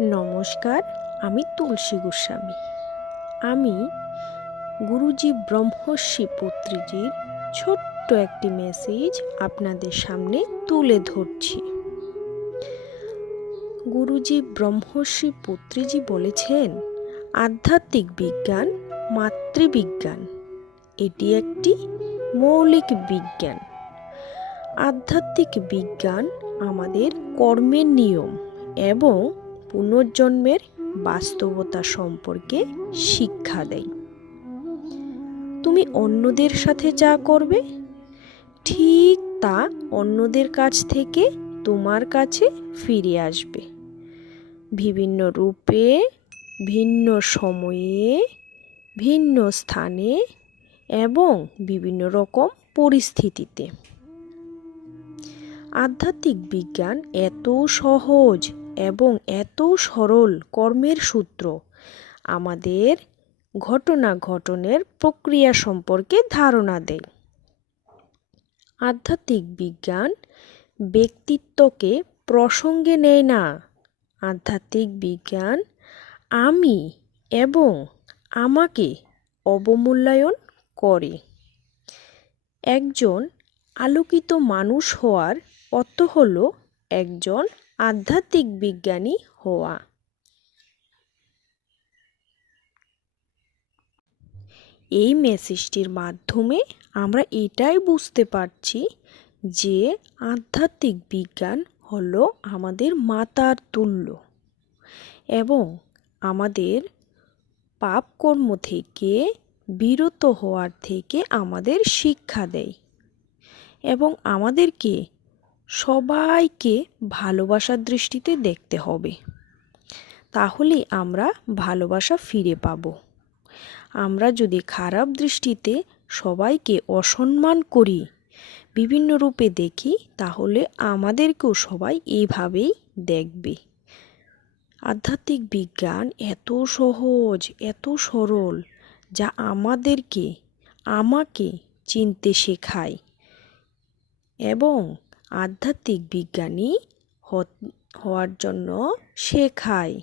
নমস্কার, আমি তুলসী গোস্বামী। আমি গুরুজি ব্রহ্মর্ষি পত্রিজির ছোট্ট একটি মেসেজ আপনাদের সামনে তুলে ধরছি। গুরুজি ব্রহ্মর্ষি পত্রিজি বলেছেন, আধ্যাত্মিক বিজ্ঞান মাতৃবিজ্ঞান। এটি একটি মৌলিক বিজ্ঞান। আধ্যাত্মিক বিজ্ঞান আমাদের কর্মের নিয়ম এবং পুনর্জন্মের বাস্তবতা সম্পর্কে শিক্ষা দেয়। তুমি অন্যদের সাথে যা করবে, ঠিক তা অন্যদের কাছ থেকে তোমার কাছে ফিরে আসবে, বিভিন্ন রূপে, ভিন্ন সময়ে, ভিন্ন স্থানে এবং বিভিন্ন রকম পরিস্থিতিতে। আধ্যাত্মিক বিজ্ঞান এত সহজ এবং এত সরল কর্মের সূত্র আমাদের ঘটনার প্রক্রিয়া সম্পর্কে ধারণা দেয়। আধ্যাত্মিক বিজ্ঞান ব্যক্তিত্বকে প্রসঙ্গে নেয় না। আধ্যাত্মিক বিজ্ঞান আমি এবং আমাকে অবমূল্যায়ন করে। একজন আলোকিত মানুষ হওয়ার অর্থ হলো একজন আধ্যাত্মিক বিজ্ঞানী হওয়া। এই মেসেজটির মাধ্যমে আমরা এটাই বুঝতে পারছি যে আধ্যাত্মিক বিজ্ঞান হলো আমাদের মাতার তুল্য এবং আমাদের পাপকর্ম থেকে বিরত হওয়ার থেকে আমাদের শিক্ষা দেয় এবং আমাদেরকে সবাইকে ভালোবাসার দৃষ্টিতে দেখতে হবে। তাহলে আমরা ভালোবাসা ফিরে পাব। আমরা যদি খারাপ দৃষ্টিতে সবাইকে অসম্মান করি, বিভিন্ন রূপে দেখি, তাহলে আমাদেরকেও সবাই এইভাবেই দেখবে। আধ্যাত্মিক বিজ্ঞান এত সহজ, এত সরল, যা আমাকে চিনতে শেখায় এবং আধ্যাত্মিক বিজ্ঞানী হওয়ার জন্য শেখায়।